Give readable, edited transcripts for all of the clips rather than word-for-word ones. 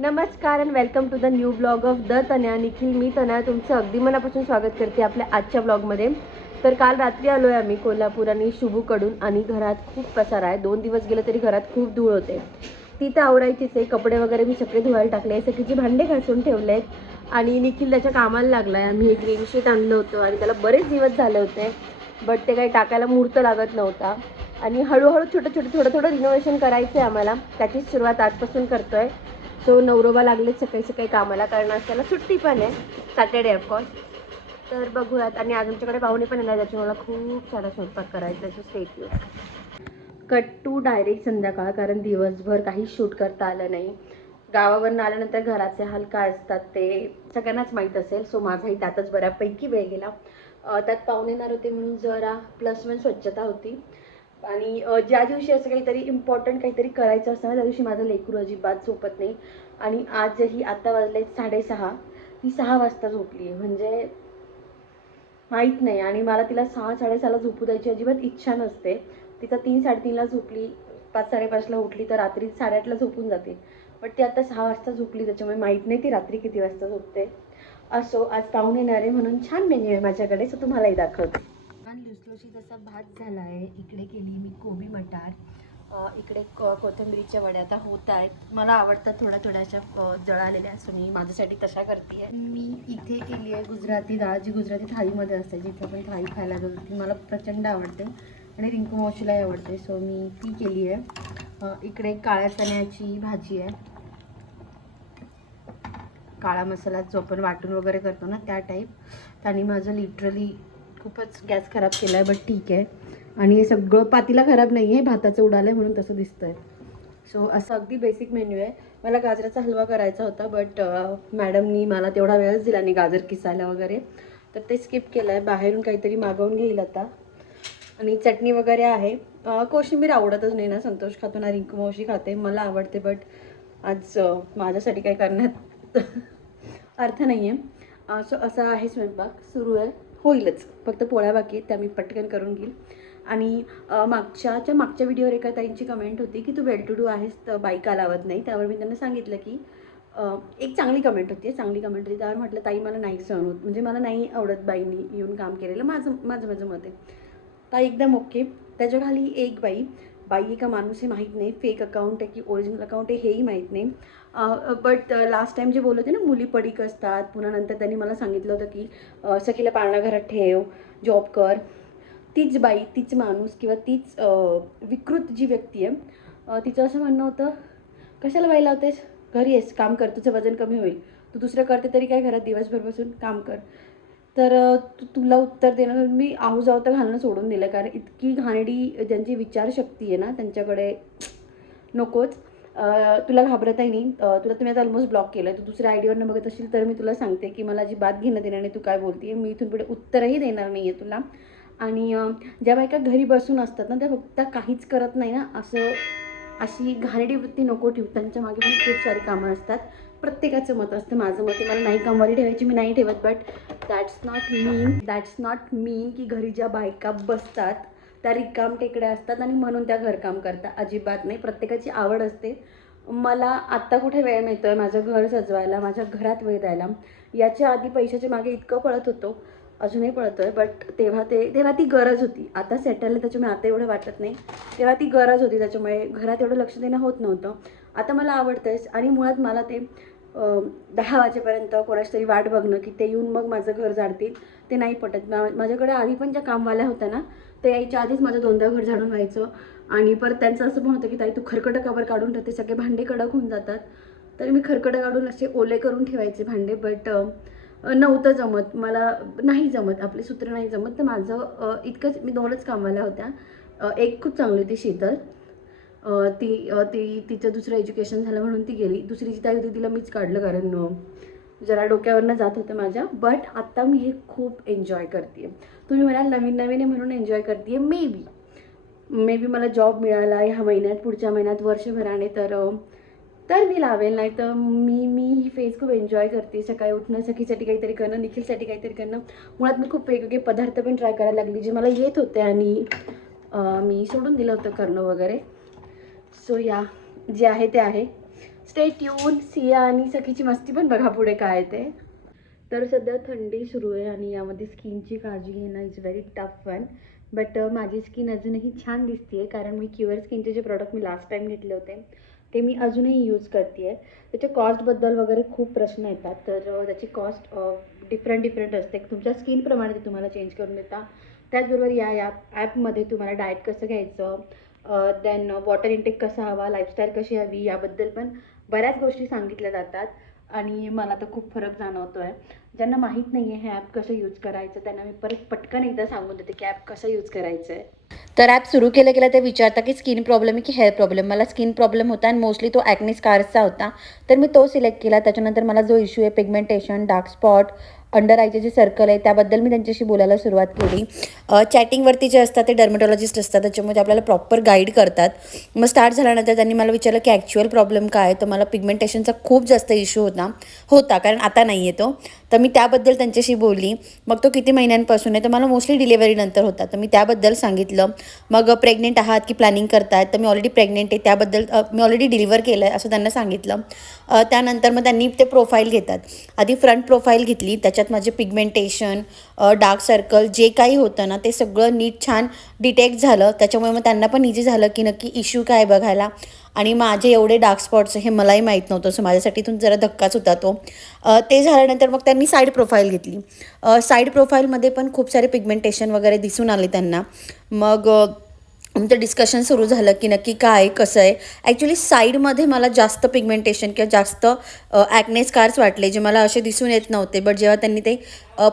नमस्कार and welcome to the new blog of the Tanya Nikhil. मी तन्या तुमचं अगदी मनापासून स्वागत करते आपल्या आजच्या ब्लॉगमध्ये. तर काल रात्री आलो आहे आम्ही कोल्हापूर आणि शुभूकडून आणि घरात खूप पसारा आहे. 2 दिवस गेले तरी घरात खूप धूळ होते. ती तर आवरायचीच आहे. कपडे वगैरे मी सगळे धुवायला टाकले, सगळीचे भांडे घासून ठेवले आहेत आणि निखिल त्याच्या कामाला लागला आहे. आम्ही एक ग्रीन शीट आणलं होतं आणि त्याला बरेच दिवस झाले होते, बट ते काही टाकायला मुहूर्त लागत नव्हता आणि हळूहळू थोडं थोडं रिनोव्हेशन करायचं आहे आम्हाला. त्याचीच सुरुवात आजपासून करतो आहे. सो नवरोबा लागले सकाळी सकाळी कामाला, कारण आज त्याला सुट्टी पण आहे, सॅटर्डे ऑफकोर्स. तर बघूयात. आणि आज आमच्याकडे पाहुणे पण येणार, त्याची मला खूप सारा स्वयंपाक करायचा आहे. So stay tuned. Cut to direct संध्याकाळ, कारण दिवसभर काही शूट करता आलं नाही. गावावरून आल्यानंतर घराचे हाल काय असतात ते सगळ्यांनाच माहीत असेल. सो माझाही त्यातच बऱ्यापैकी वेळ गेला. त्यात पाहुणे येणार होते म्हणून जरा +1 स्वच्छता होती. आणि ज्या दिवशी असं काहीतरी इम्पॉर्टंट काहीतरी करायचं असतं ना, त्या दिवशी माझं लेकरू अजिबात झोपत नाही. आणि आजही आता वाजले 6:30, ती 6 वाजता झोपली आहे. म्हणजे माहीत नाही. आणि मला तिला 6-6:30ला झोपू द्यायची अजिबात इच्छा नसते. तिचा 3-3:30ला झोपली, 5-5:30ला उठली तर रात्री 8:30ला झोपून जाते. बट ती आता 6 वाजता झोपली, त्याच्यामुळे माहीत नाही ती रात्री किती वाजता झोपते. असो, आज पाहुणे येणार आहे म्हणून छान मेन्यू आहे माझ्याकडे, सो तुम्हालाही दाखवते. छान लुसलुशीत असा भात झाला आहे. इकडे केली मी कोबी मटार, इकडे कोथिंबीरीच्या वड्या आता होत आहेत. मला आवडतात थोड्याशा जळालेल्या, असं मी माझ्यासाठी तशा करते आहे. मी इथे केली आहे गुजराती डाळ, जी गुजराती थाळीमध्ये असते, जिथे आपण थाळी खायला जातो, ती मला प्रचंड आवडते आणि रिंकू मावशीलाही आवडते. सो मी ती केली आहे. इकडे काळ्या चण्याची भाजी आहे, काळा मसाला जो आपण वाटून वगैरे करतो ना त्या टाईप. त्याने माझं लिटरली खूपच गॅस खराब केला आहे, बट ठीक आहे. आणि हे सगळं पातीला खराब नाही आहे, भाताचं उडालं आहे म्हणून तसं दिसतं आहे. सो असं अगदी बेसिक मेन्यू आहे. मला गाजराचा हलवा करायचा होता, बट मॅडमनी मला तेवढा वेळच दिला नाही गाजर किसायला वगैरे, तर ते स्किप केलं आहे. बाहेरून काहीतरी मागवून घेईल आता. आणि चटणी वगैरे आहे. कोशिंबीर आवडतच नाही ना, संतोष खातो ना रिंकू मावशी खाते, मला आवडते, बट आज माझ्यासाठी काही करण्यात अर्थ नाही आहे. सो असा आहे स्वयंपाक सुरू आहे. होईलच, फक्त पोळ्या बाकी आहेत, त्या मी पटकन करून घेईल. आणि मागच्या व्हिडिओवर एका ताईंची कमेंट होती की तू वेल टू डू आहेस तर बाई का लावत नाही. त्यावर मी त्यांना सांगितलं की एक चांगली कमेंट होती त्यावर म्हटलं ताई मला नाही सहन होत, म्हणजे मला नाही आवडत बाईंनी येऊन काम केलेलं. माझं मत आहे. ताई एकदम ओके. त्याच्या खाली एक बाई आहे का माणूस हे माहीत नाही, फेक अकाउंट आहे की ओरिजिनल अकाउंट आहे हेही माहीत नाही. बट लास्ट टाईम जे बोलत होते ना, मुली पडीक असतात, पुन्हा नंतर त्यांनी मला सांगितलं होतं की सखीला पाळणाघरात ठेव, जॉब कर. तीच बाई, तीच माणूस किंवा तीच विकृत जी व्यक्ती आहे, तिचं असं म्हणणं होतं, कशाला बाई लावतेस, घरी येस काम कर, तुझं वजन कमी होईल, तू दुसरं करते तरी काय, घरात दिवसभर बसून काम कर. तर तुला उत्तर देणं मी जाऊ तर घालणं सोडून दिलं, कारण इतकी घाणेरडी ज्यांची विचारशक्ती आहे ना त्यांच्याकडे नकोच. तुला घाबरतही नाही. तुला तुम्ही आता ऑलमोस्ट ब्लॉक केलं आहे. तू दुसऱ्या आयडीवरनं बघत असशील तर मी तुला सांगते की मला बात घेणं देणं नाही, तू काय बोलते आहे, मी इथून पुढे उत्तरही देणार नाही आहे तुला. आणि ज्या बायका घरी बसून असतात ना, त्या फक्त काहीच करत नाही ना, अशी घाणेरडी वृत्ती नको ठेवू. त्यांच्या मागे पण खूप सारी कामं असतात. प्रत्येकाचं मत असतं. माझं मत आहे मला नाही कामवाली ठेवायची, मी नाही ठेवत. बट दॅट्स नॉट मीन की घरी ज्या बायका बसतात त्या रिकाम टेकड्या असतात आणि म्हणून त्या घरकाम करतात. अजिबात नाही. प्रत्येकाची आवड असते. मला आत्ता कुठे वेळ मिळतो आहे माझं घर सजवायला, माझ्या घरात वेळ द्यायला. याच्या आधी पैशाच्या मागे इतकं पळत होतो, अजूनही पळतो आहे, बट तेव्हा ती गरज होती. आता सेटल आहे त्याच्यामुळे आता एवढं वाटत नाही. तेव्हा ती गरज होती, त्याच्यामुळे घरात एवढं लक्ष देणं होत नव्हतं. आता मला आवडतंच. आणि मुळात मला ते 10 वाजेपर्यंत कोणाची तरी वाट बघणं की ते येऊन मग माझं घर झाडतील, ते नाही पटत. माझ्याकडे आधी पण ज्या कामवाल्या होत्या ना, ते यायच्या आधीच माझं 2दा घर झाडून व्हायचं. आणि परत त्यांचं असं पण होतं की ताई तू खरकटं कवर काढून ठेवते, सगळे भांडे कडक होऊन जातात. तर मी खरकटं काढून असे ओले करून ठेवायचे भांडे, बट नव्हतं जमत, मला नाही जमत, आपले सूत्र नाही जमत. तर माझं इतकंच, मी 2च कामवाल्या होत्या. एक खूप चांगली होती शीतल, ती तिचं दुसरं एज्युकेशन झालं म्हणून ती गेली. दुसरी जी ताई होती तिला मीच काढलं, कारण जरा डोक्यावरनं जात होतं माझ्या. बट आत्ता मी हे खूप एन्जॉय करते आहे. तुम्ही म्हणाल नवीन आहे म्हणून एन्जॉय करते आहे. मे बी मला जॉब मिळाला ह्या महिन्यात, पुढच्या महिन्यात, वर्षभराने, तर मी लावेल. नाही तर मी ही फेज खूप एन्जॉय करते. सकाळी उठणं, सखीसाठी काहीतरी करणं, निखिलसाठी काहीतरी करणं. मुळात मी खूप वेगवेगळे पदार्थ पण ट्राय करायला लागली जे मला येत होते आणि मी सोडून दिलं होतं करणं वगैरे. सो जे आहे ते आहे. Stay tune. सिया आणि सखीची मस्ती पण बघा पुढे काय ते. तर सध्या थंडी सुरू आहे आणि यामध्ये स्किनची काळजी घेणं is very tough one. But माझी स्किन अजूनही छान दिसते आहे, कारण मी क्युअर स्किनचे जे प्रोडक्ट मी लास्ट टाईम घेतले होते ते मी अजूनही यूज करते आहे. त्याच्या कॉस्टबद्दल वगैरे खूप प्रश्न येतात, तर त्याची कॉस्ट डिफरंट असते. तुमच्या स्किनप्रमाणे ते तुम्हाला चेंज करून देता. त्याचबरोबर या ॲपमध्ये तुम्हाला डाएट कसं घ्यायचं, देन वॉटर इंटेक कसा हवा, लाईफस्टाईल कशी हवी, याबद्दल पण बऱ्याच गोष्टी सांगितल्या जातात. आणि मला तर खूप फरक जाणवतो आहे. ज्यांना माहीत नाही आहे हे ॲप कसं यूज करायचं त्यांना मी परत पटकन एकदा सांगून देते की ॲप कसं यूज करायचं आहे. तर ॲप सुरू केलं ते विचारता की स्किन प्रॉब्लेम आहे की हेअर प्रॉब्लेम. मला स्किन प्रॉब्लेम होता आणि मोस्टली तो ॲक्ने स्कार्सचा होता, तर मी तो सिलेक्ट केला. त्याच्यानंतर मला जो इश्यू आहे पिगमेंटेशन, डार्क स्पॉट, अंडर आयचे जे सर्कल आहे त्याबद्दल मी त्यांच्याशी बोलायला सुरुवात केली. चॅटिंगवरती जे असतात ते डर्मेटॉलॉजिस्ट असतात, त्याच्यामुळे आपल्याला प्रॉपर गाईड करतात. मग स्टार्ट झाल्यानंतर त्यांनी मला विचारलं की ॲक्च्युअल प्रॉब्लेम काय आहे. तर मला पिगमेंटेशनचा खूप जास्त इश्यू होता कारण आता नाही आहे तो. तर मी त्याबद्दल त्यांच्याशी बोलली. मग तो किती महिन्यांपासून आहे, तर मला मोस्टली डिलिव्हरीनंतर होता, तर मी त्याबद्दल सांगितलं. मग प्रेग्नेंट आहात की प्लॅनिंग करतायत, तर मी ऑलरेडी प्रेग्नेंट आहे, त्याबद्दल मी ऑलरेडी डिलिव्हर केलं आहे असं त्यांना सांगितलं. त्यानंतर मग त्यांनी ते प्रोफाईल घेतात. आधी फ्रंट प्रोफाईल घेतली, त्याच्यात माझे पिगमेंटेशन, डार्क सर्कल जे काही होतं ना ते सगळं नीट छान डिटेक्ट झालं. त्याच्यामुळे मग त्यांना पण इझी झालं की नक्की इश्यू काय बघायला. आणि माझे एवढे डार्क स्पॉट्स हे मलाही माहीत नव्हतं, सो माझ्यासाठी इथून जरा धक्काच होता तो. ते झाल्यानंतर मग त्यांनी साईड प्रोफाईल घेतली. साईड प्रोफाईलमध्ये पण खूप सारे पिगमेंटेशन वगैरे दिसून आले त्यांना. मग आमचं डिस्कशन सुरू झालं की नक्की काय कसं आहे. ॲक्च्युली साईडमध्ये मला जास्त पिगमेंटेशन किंवा जास्त ॲक्ने स्कार्स वाटले, जे मला असे दिसून येत नव्हते. बट जेव्हा त्यांनी ते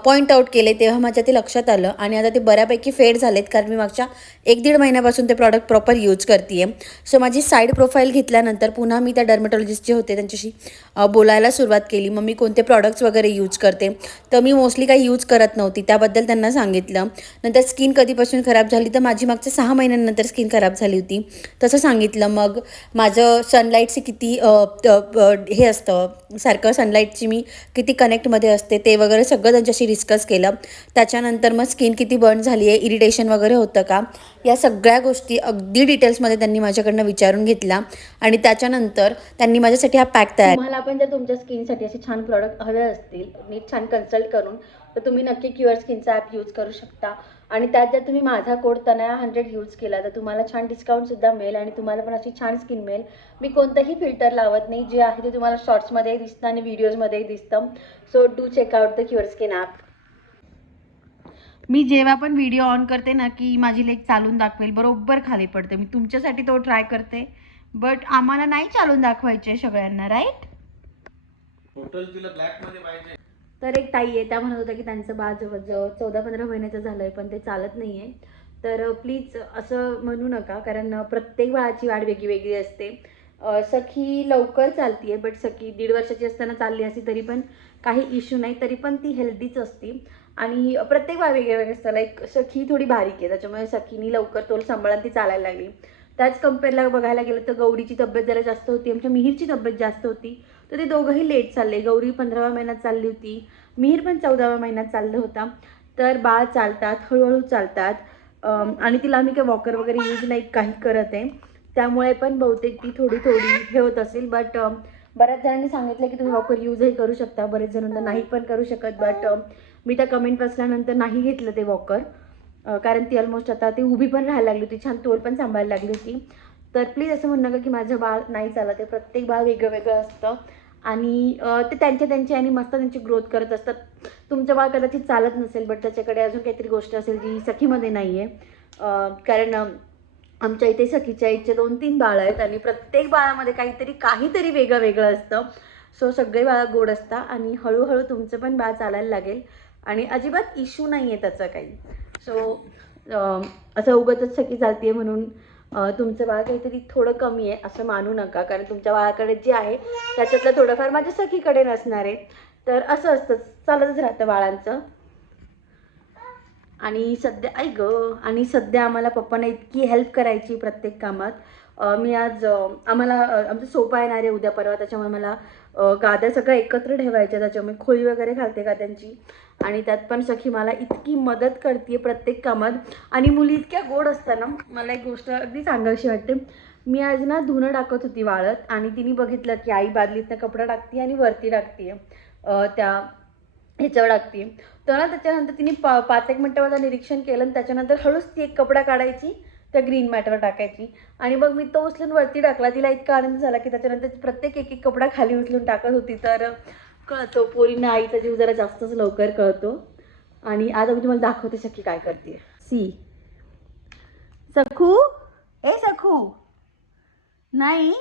पॉईंट आऊट केले तेव्हा माझ्या ते लक्षात आलं आणि आता ते बऱ्यापैकी फेड झालेत, कारण मी मागच्या 1-1.5 महिन्यापासून ते प्रॉडक्ट प्रॉपर यूज करते आहे. सो माझी साईड प्रोफाईल घेतल्यानंतर पुन्हा मी त्या डर्मेटॉलॉजिस्ट जे होते त्यांच्याशी बोलायला सुरुवात केली. मग मी कोणते प्रॉडक्ट्स वगैरे यूज करते, तर मी मोस्टली काही यूज करत नव्हती, त्याबद्दल त्यांना सांगितलं. नंतर स्किन कधीपासून खराब झाली, तर माझी मागच्या 6 महिन्यांनंतर स्किन खराब झाली होती तसं सांगितलं. मग माझं सनलाईटची किती हे असतं, सारखं सनलाईटची मी किती कनेक्टमध्ये असते ते वगैरे सगळं त्यांच्याशी डिस्कस केलं. त्याच्यानंतर मग स्किन किती बर्न झाली आहे, इरिटेशन वगैरे होतं का, या सगळ्या गोष्टी अगदी डिटेल्समध्ये त्यांनी माझ्याकडनं विचारून घेतला. आणि त्याच्यानंतर त्यांनी माझ्यासाठी हा पॅक तयार. तुम्हाला पण जर तुमच्या स्किनसाठी असे छान प्रॉडक्ट हवे असतील नीट छान कन्सल्ट करून, तर तुम्ही नक्की क्युअर स्किनचा ॲप यूज करू शकता. आणि त्यात जर तुम्ही माझा कोड तनया 100 यूज केला तर तुम्हाला छान डिस्काउंटसुद्धा मिळेल आणि तुम्हाला पण अशी छान स्किन मिळेल. मी कोणतंही फिल्टर लावत नाही, जे आहे ते तुम्हाला शॉर्ट्समध्येही दिसतं आणि व्हिडिओजमध्येही दिसतं. So do check out the cure skin app. मी जेव्हा पण व्हिडिओ ऑन करते ना की माझी लेग चालून दाखवेल, बरोबर खाली पडते. मी तुमच्यासाठी तो ट्राय करते, बट आम्हाला नाही चालून दाखवायचे सगळ्यांना, राईट? तर एक ताई आहे, त्या म्हणत होत्या की त्यांचं बाळ जवळजवळ 14-15 महिन्याचं झालं आहे पण ते चालत नाही आहे. तर प्लीज असं म्हणू नका, कारण प्रत्येक बाळाची वाढ वेगळी वेगळी असते. सखी लवकर चालती आहे, बट सखी 1.5 वर्षाची असताना चालली असती तरी पण काही इश्यू नाही, तरी पण ती हेल्दीच असती. आणि प्रत्येक बाळ वेगळे वेगळे असतं. लाईक सखी थोडी बारीक आहे, त्याच्यामुळे सखीनी लवकर तोल सांभाळून ती चालायला लागली. त्याच कम्पेअरला बघायला गेलं तर गौरीची तब्येत जरा जास्त होती, आमच्या मिहीरची तब्येत जास्त होती, तर ते दोघंही लेट चालले. गौरी 15व्या महिन्यात चालली होती, मिहीर पण 14व्या महिन्यात चाललं होता. तर बाळ चालतात, हळूहळू चालतात. आणि तिला आम्ही काही वॉकर वगैरे यूज नाही काही करत आहे, त्यामुळे पण बहुतेक ती थोडी हे होत असेल. बट बऱ्याच जणांनी सांगितलं की तुम्ही वॉकर यूजही करू शकता, बरेच जणांना नाही पण करू शकत. बट मी त्या कमेंट वाचल्यानंतर नाही घेतलं ते वॉकर, कारण ती ऑलमोस्ट आता ती उभी पण राहायला लागली होती, छान तोल पण सांभाळायला लागली होती. तर प्लीज असं म्हणू नका की माझं बाळ नाही चालत आहे. प्रत्येक बाळ वेगळं वेगळं असतं आणि ते त्यांची आणि मस्त त्यांची ग्रोथ करत असतात. तुमचं बाळ कदाचित चालत नसेल, बट त्याच्याकडे अजून काहीतरी गोष्ट असेल जी सखीमध्ये नाही आहे. कारण आमच्या इथे सखीच्या आईचे 2-3 बाळ आहेत आणि प्रत्येक बाळामध्ये काहीतरी वेगळं वेगळं असतं. सो सगळे बाळ गोड असतात आणि हळूहळू तुमचं पण बाळ चालायला लागेल आणि अजिबात इश्यू नाही आहे त्याचा काही. सो असं उगाचच सखी चालते म्हणून तुमचं बाळ काहीतरी थोडं कमी आहे असं मानू नका, कारण तुमच्या बाळाकडे जे आहे त्याच्यातलं थोडंफार माझ्या सखीकडे नसणार आहे. तर असं असतं, चालतच राहतं बाळांचं. आणि सध्या आम्हाला पप्पांना इतकी हेल्प करायची प्रत्येक कामात. मी आज आम्हाला आमचं सोपा येणार आहे उद्या परवा, त्याच्यामुळे मला गाद्या सगळ्या एकत्र ठेवायच्या, त्याच्यामुळे खोळी वगैरे घालते गाद्यांची. आणि त्यात पण सखी मला इतकी मदत करते प्रत्येक कामात. आणि मुली इतक्या गोड असताना मला एक गोष्ट अगदी सांगावीशी वाटते. मी आज ना धुणं टाकत होती वाळत आणि तिने बघितलं की आई बादलीतनं कपडा टाकते आणि वरती टाकते त्या ह्याच्यावर टाकते. तर ना त्याच्यानंतर तिने 5-1 मिनटं माझं निरीक्षण केलं आणि त्याच्यानंतर हळूच ती एक कपडा काढायची, त्या ग्रीन मॅटवर टाकायची आणि मग मी तो उचलून वरती टाकला. तिला इतका आनंद झाला की त्याच्यानंतर प्रत्येक एक कपडा खाली उचलून टाकत होती. तर कळतो पोरींना आईचा जीव जरा जास्तच लवकर कळतो. आणि आज मी तुम्हाला दाखवते सखी काय करते. सी सखू, ए सखू, नाही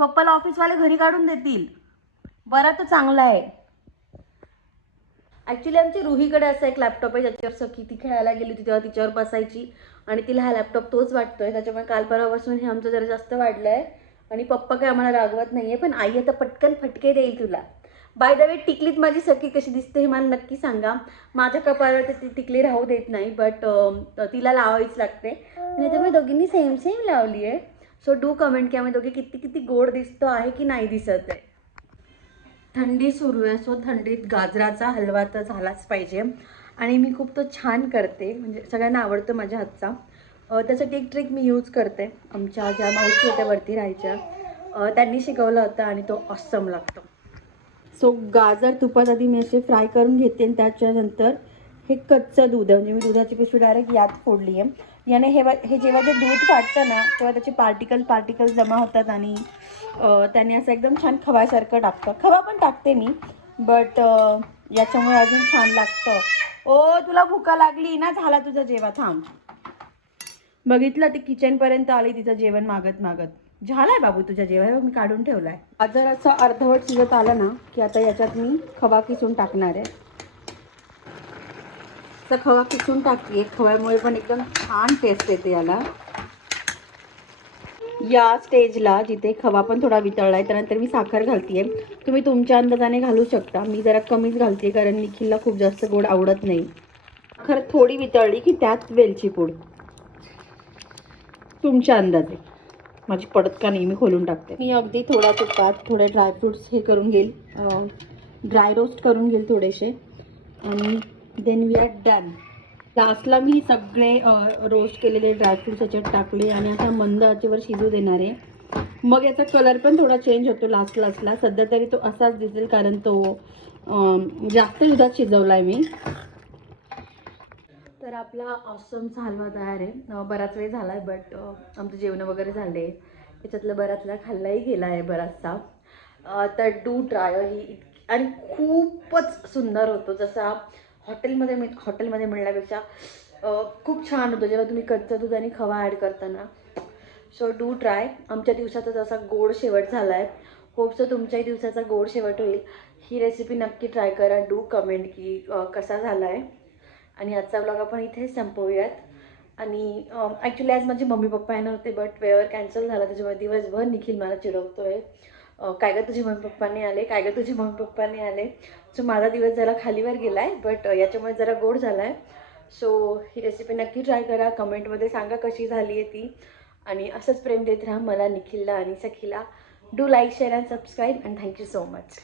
पप्पाला ऑफिसवाले घरी काढून देतील. बरा तो चांगला आहे. ॲक्च्युली आमची रुहीकडे असा एक लॅपटॉप आहे ज्याच्यावर सखी ती खेळायला गेली होती तेव्हा तिच्यावर बसायची आणि तिला हा लॅपटॉप तोच वाटतोय. त्याच्यामुळे काल परवापासून हे आमचं जरा जास्त वाढलं आहे आणि पप्पा काय आम्हाला रागवत नाही आहे. पण आई आता पटकन फटके देईल तुला. बाय द वे टिकलीत माझी सखी कशी दिसते हे मला नक्की सांगा. माझ्या कपाळावर ती टिकली राहू देत नाही बट तिला लावावीच लागते आणि त्यामुळे दोघींनी सेम सेम लावली आहे. सो डू कमेंट की आम्ही दोघी किती किती गोड दिसतो आहे की नाही दिसत आहे. थंडी सुरू आहे सो थंडीत गाजराचा हलवा तर झालाच पाहिजे आणि मी खूप तो छान करते. म्हणजे सगळ्यांना आवडतं माझ्या हातचा. त्यासाठी एक ट्रिक मी यूज करते. आमच्या ज्या मावशी होत्या वरती राहायच्या त्यांनी शिकवलं होतं आणि तो ऑसम लागतो. सो गाजर तुपात आधी मी असे फ्राय करून घेते आणि त्याच्यानंतर हे कच्चं दूध आहे म्हणजे मी दुधाची पिशवी डायरेक्ट यात फोडली आहे. याने हे जेव्हा जे दूध फाटतं ना तेव्हा त्याचे पार्टिकल जमा होतात आणि त्याने असं एकदम छान खव्यासारखं टाकतं. खवा पण टाकते मी बट याच्यामुळे अजून छान लागतं. ओ तुला भूका लागली ना, झाला तुझं जेवण. थांब, बघितलं ती किचनपर्यंत आली तिचं जेवण मागत मागत. झालंय बाबू तुझ्या जेवण, मी काढून ठेवलाय. जर असं अर्धवट शिजत आलं ना की आता याच्यात मी खवा किसून टाकणार आहे. तर खवा किसून टाकते. खव्यामुळे पण एकदम छान टेस्ट येते याला. या स्टेजला जिथे खवा पण थोडा वितळला आहे त्यानंतर मी साखर घालते आहे. तुम्ही तुमच्या अंदाजाने घालू शकता. मी जरा कमीच घालते कारण निखिलला खूप जास्त गोड आवडत नाही. साखर थोडी वितळली की त्यात वेलची पूड तुमच्या अंदाजे. माझी पडत का नाही मी खोलून टाकते. मी अगदी थोड्या तुपात थोडे ड्रायफ्रूट्स हे करून घेईल, ड्राय रोस्ट करून घेईल थोडेसे आणि देन वी आर डन. लास्टला मी सगळे रोस्ट केलेले ड्रायफ्रूट्स याच्यात टाकले आणि आता मंद आचेवर शिजू देणार आहे. मग याचा कलर पण थोडा चेंज होतो लास्टला. सध्या तरी तो असाच दिसेल कारण तो जास्त दुधात शिजवला आहे मी. तर आपला ऑसमचा हलवा तयार आहे. बराच वेळ झाला आहे बट आमचं जेवण वगैरे झाले. याच्यातलं बराचला खाल्लाही गेला आहे बराचसा. तर डू ट्राय ही आणि खूपच सुंदर होतो. जसा हॉटेलमध्ये मिळण्यापेक्षा खूप छान होतो जेव्हा तुम्ही कच्चं दूध आणि खवा ॲड करताना. So do try. आमच्या दिवसाचा जसा गोड शेवट झाला आहे, होपसो तुमच्याही दिवसाचा गोड शेवट होईल. ही रेसिपी नक्की ट्राय करा. डू कमेंट की कसा झाला आहे. आणि आजचा व्लॉग आपण इथेच संपवूयात. आणि ॲक्च्युली आज माझे मम्मी पप्पा येणार होते बट वेळेवर कॅन्सल झाला. त्याच्यामुळे दिवसभर निखिल मला चिडवतोय, काय गं तुझे मम्मी पप्पा नाही आले, काय गं तुझे मम्मी पप्पा नाही आले. सो माझा दिवस जरा खालीवर गेला आहे बट याच्यामुळे जरा गोड झाला आहे. सो ही रेसिपी नक्की ट्राय करा. कमेंटमध्ये सांगा कशी झाली आहे ती आणि असंच प्रेम देत राहा मला, निखिलला आणि सखीला. Do like, share and subscribe and thank you so much.